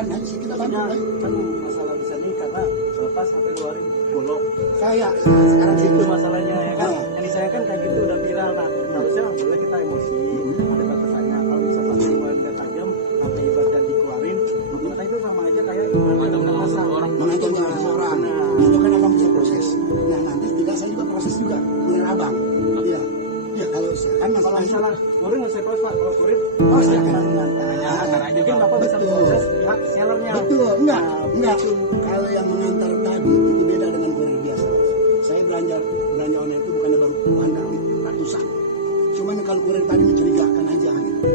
bahan aja kita bantu Kan kan. masalah bisa nih karena pas sampai keluarin golok. Kayak sekarang Itu masalahnya ya kan. Yang disayangkan kayak gitu udah viral. Nah, harusnya boleh kita emosi, ada batasannya. Kalau misalkan ibaratnya tajam, sampai ibaratnya dikeluarin, ternyata itu sama aja kayak ibaratnya masa orang menonton orang. Itu kan abang bisa proses. Nah nanti tinggal saya juga proses juga dengan abang. Iya. Ya kalau kan kalau misalnya kurir nggak saya proses pak, kalau kurir oh saya silakan. ngantar aja kan bapak bisa proses pihak sellernya. Betul, enggak. Kalau yang mengantar tadi itu beda dengan kurir biasa. Saya belanja online itu bukannya baru puluhan kali, ratusan. Cuman kalau kurir tadi mencurigakan aja gitu.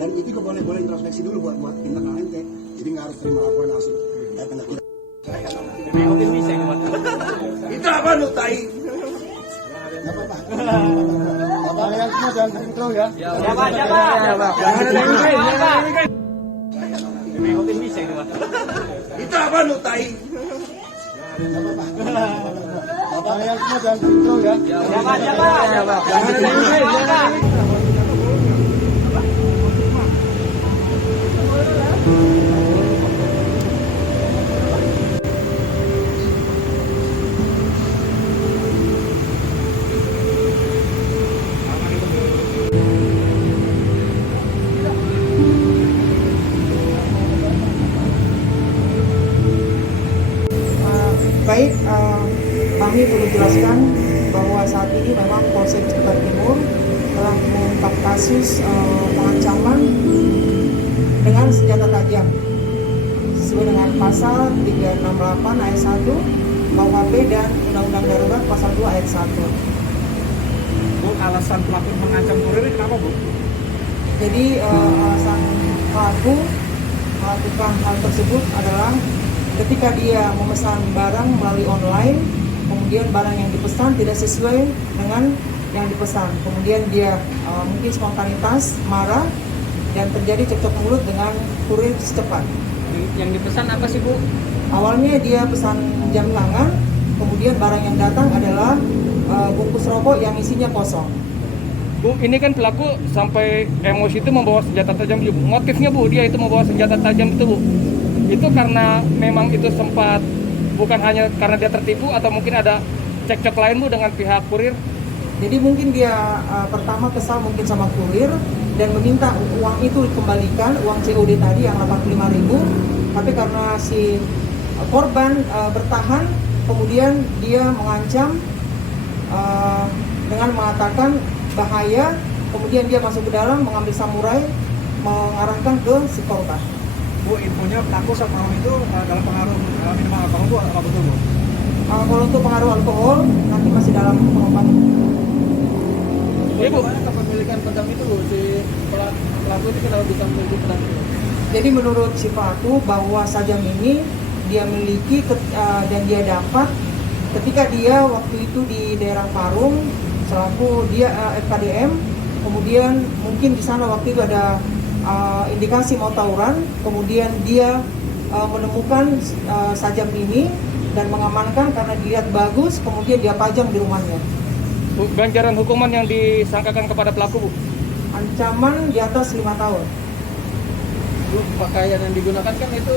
Dan itu juga boleh introspeksi dulu buat internal ente. Jadi nggak harus terima laporan langsung datang ke kita. Mungkin bisa ini pak. Itu apa lu tai? Nggak apa-apa. Apa yang cuma jangan intro ya? Ya pak, ya pak. Jangan ada yang lain, ya pak. Mungkin bisa ini pak. Itu apa lu tai? Nggak apa-apa. Apa yang cuma jangan intro ya? Ya pak, ya pak. Jangan ada yang lain, ya pak. Baik, kami perlu jelaskan bahwa saat ini memang Polsek Jakarta Timur telah mengungkap kasus pengancaman dengan senjata tajam sesuai dengan pasal 368 ayat 1 KUHP dan Undang-Undang Darurat pasal 2 ayat 1. Bu, alasan pelaku mengancam kurir ini kenapa bu? Jadi alasan pelaku melakukan hal tersebut adalah ketika dia memesan barang melalui online, kemudian barang yang dipesan tidak sesuai dengan yang dipesan, kemudian dia mungkin spontanitas marah dan terjadi cekcok mulut dengan kurir secepat. Yang dipesan apa sih bu? Awalnya dia pesan jam tangan, kemudian barang yang datang adalah bungkus rokok yang isinya kosong. Bu, ini kan pelaku sampai emosi itu membawa senjata tajam. Motifnya bu, dia itu membawa senjata tajam itu bu, itu karena memang itu sempat, bukan hanya karena dia tertipu atau mungkin ada cekcok lain bu dengan pihak kurir? Jadi mungkin dia pertama kesal mungkin sama kurir dan meminta uang itu dikembalikan, uang COD tadi yang 85.000, tapi karena si korban bertahan, kemudian dia mengancam dengan mengatakan bahaya, kemudian dia masuk ke dalam mengambil samurai mengarahkan ke si korban. Bu, infonya pelaku saat malam itu dalam pengaruh minuman alkohol bu, apa betul bu? Kalau untuk pengaruh alkohol nanti masih dalam pengobatan. Ibu, kepemilikan pedang itu bu, si pelaku itu kenapa bisa memiliki pedang itu? Jadi menurut si pelaku bahwa sajam ini dia miliki dan dia dapat ketika dia waktu itu di daerah Parung selaku dia FKDM, kemudian mungkin di sana waktu itu ada indikasi mau tawuran, kemudian dia menemukan sajam ini dan mengamankan karena dilihat bagus, kemudian dia pajang di rumahnya. Bu, ganjaran hukuman yang disangkakan kepada pelaku bu? Ancaman di atas 5 tahun. Bu, pakaian yang digunakan kan itu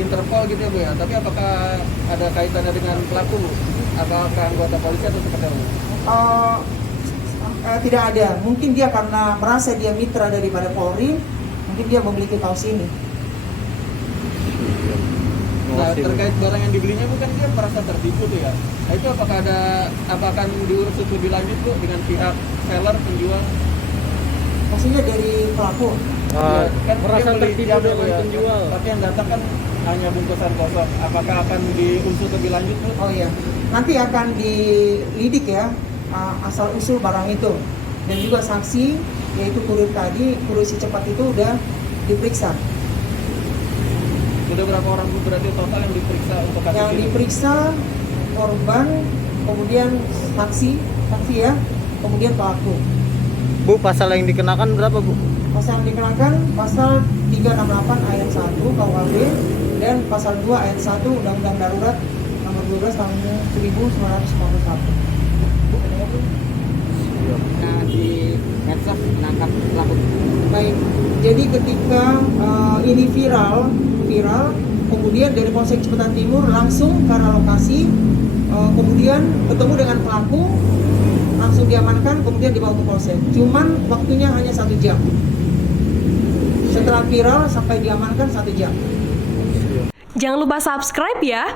Interpol gitu ya bu ya, tapi apakah ada kaitannya dengan pelaku bu? Apakah anggota polisi atau seperti apa? Tidak ada, mungkin dia karena merasa dia mitra daripada Polri, mungkin dia memiliki kaos ini. Nah, terkait barang yang dibelinya bukan dia merasa tertipu tuh ya. Nah, itu apakah akan diurus lebih lanjut bu dengan pihak seller penjual? Maksudnya dari pelaku. Kan merasa dia beli tertipu jam dengan ya, penjual. tapi yang datang kan hanya bungkusan kosong. Apakah akan diusut lebih lanjut bu? Oh iya, nanti akan dilidik ya asal usul barang itu, dan juga saksi yaitu kurir tadi, kurir si cepat itu udah diperiksa. Sudah berapa orang bu berarti total yang diperiksa untuk kasus Yang ini? diperiksa korban, kemudian saksi ya, kemudian pelaku. Bu, pasal yang dikenakan berapa bu? Pasal yang dikenakan pasal 368 ayat 1 KUHP dan pasal 2 ayat 1 Undang-Undang Darurat nomor 12 tahun 1991. di medsos menangkap pelaku. Baik, jadi ketika ini viral, kemudian dari Polsek Ciputat Timur langsung ke arah lokasi, kemudian ketemu dengan pelaku, langsung diamankan, kemudian dibawa ke Polsek. Cuman waktunya hanya 1 jam. Setelah viral sampai diamankan 1 jam. Jangan lupa subscribe ya.